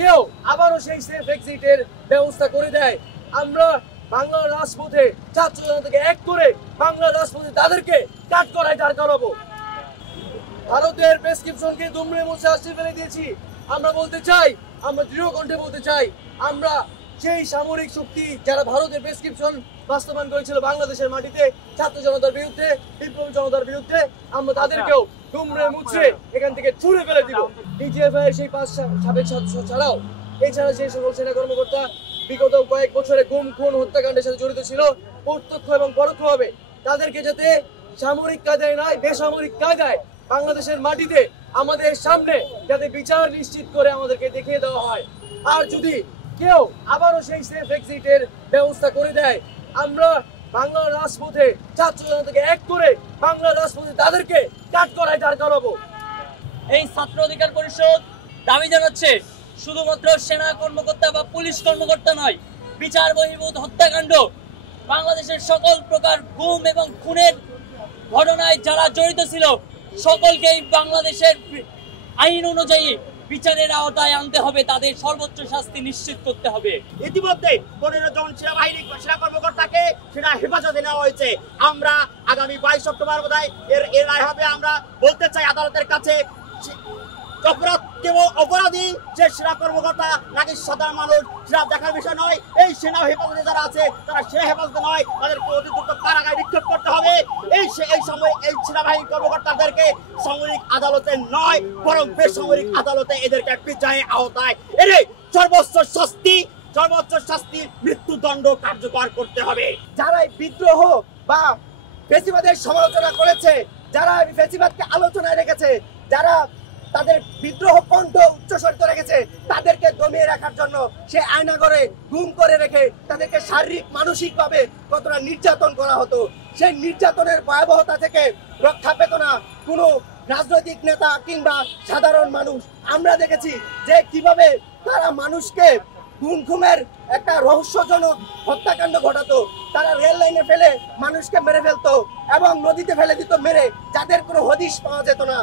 কেউ আবারও সেই সেফ এক্সিটের ব্যবস্থা করে দেয়, আমরা বাংলার রাজপথে ছাত্র জনতাকে এক করে বাংলার রাজপথে তাদেরকে কাট করায় দাঁড় করাবো। ভারতের প্রেসক্রিপশনকে দুমড়ে মুছে আসতে ফেলে দিয়েছি। আমরা বলতে চাই, আমরা দৃঢ় কণ্ঠে বলতে চাই, আমরা সেই সামরিক শক্তি যারা ভারতের প্রেসক্রিপশন বাস্তবায়ন করেছিল বাংলাদেশের মাটিতে ছাত্র জনতার বিরুদ্ধে, বিপ্লবী জনতার বিরুদ্ধে, আমরা তাদেরকেও দুমড়ে মুছে এখান থেকে ছুড়ে ফেলে দিব। ডিজিএফআই এর সেই 5 সাবেক সদস্য ছাড়াও এছাড়া সেই সকল সেনা কর্মকর্তা বিগত কয়েক বছরে গুম খুন হত্যাকাণ্ডের সাথে জড়িত ছিল প্রত্যক্ষ এবং পরোক্ষভাবে, তাদেরকে যাতে সামরিক কায়দায় নয় বেসামরিক কায়দায় বাংলাদেশের মাটিতে আমাদের সামনে যাতে বিচার নিশ্চিত করে আমাদেরকে দেখিয়ে দেওয়া হয়। আর যদি কেউ আবারও সেই সেফ এক্সিটের ব্যবস্থা করে দেয়, আমরা বাংলার রাজপথে ছাত্র জনতাকে এক করে বাংলার রাজপথে তাদেরকে কাট করায় দাঁড় করাবো। এই ছাত্র অধিকার পরিষদ দাবি জানাচ্ছে শুধুমাত্র সেনা কর্মকর্তা বা পুলিশ কর্মকর্তা নয়, বিচার বহির্ভূত হত্যাকাণ্ড, বাংলাদেশের সকল প্রকার গুম এবং খুনের ঘটনায় যারা জড়িত ছিল সকলকেই বাংলাদেশের আইন অনুযায়ী বিচারের আওতায় আনতে হবে, তাদের সর্বোচ্চ শাস্তি নিশ্চিত করতে হবে। ইতিমধ্যে 15 জন সেনা কর্মকর্তাকে সেনা হেফাজতে নেওয়া হয়েছে। আমরা আগামী 22 অক্টোবর বোধহয় এর রায় হবে। আমরা বলতে চাই আদালতের কাছে, অপরাধী যে সেনা কর্মকর্তা নাকি সাধারণ মানুষ সেটা দেখার বিষয় নয়। এই সেনা হেফাজতে যারা আছে তারা সেনা হেফাজতে নয়, তাদেরকে অতি দ্রুত কারাগারে নিক্ষেপ করতে হবে। এই সময় এই সেনাবাহিনী কর্মকর্তাদেরকে সামরিক আদালতে নয় বরং বেসামরিক আদালতে এদেরকে বিচারের আওতায় এনে সর্বোচ্চ শাস্তি মৃত্যুদণ্ড কার্যকর করতে হবে। যারা এই বিদ্রোহ বা ফ্যাসিবাদের সমালোচনা করেছে, যারা ফ্যাসিবাদকে আলোচনায় রেখেছে, যারা তাদের বিদ্রোহ কণ্ঠ উচ্চস্বরিত রেখেছে, তাদেরকে দমিয়ে রাখার জন্য সে আয়নাঘরে গুম করে রেখে তাদেরকে শারীরিক মানসিকভাবে কতটা নির্যাতন করা হতো। সেই নির্যাতনের ভয়াবহতা থেকে রক্ষা পেত না কোনো রাজনৈতিক নেতা কিংবা সাধারণ মানুষ। আমরা দেখেছি যে কিভাবে তারা মানুষকে খুনের একটা রহস্যজনক হত্যাকাণ্ড ঘটাতো। তারা রেল লাইনে ফেলে মানুষকে মেরে ফেলতো এবং নদীতে ফেলে দিত মেরে, যাদের কোনো হদিশ পাওয়া যেত না।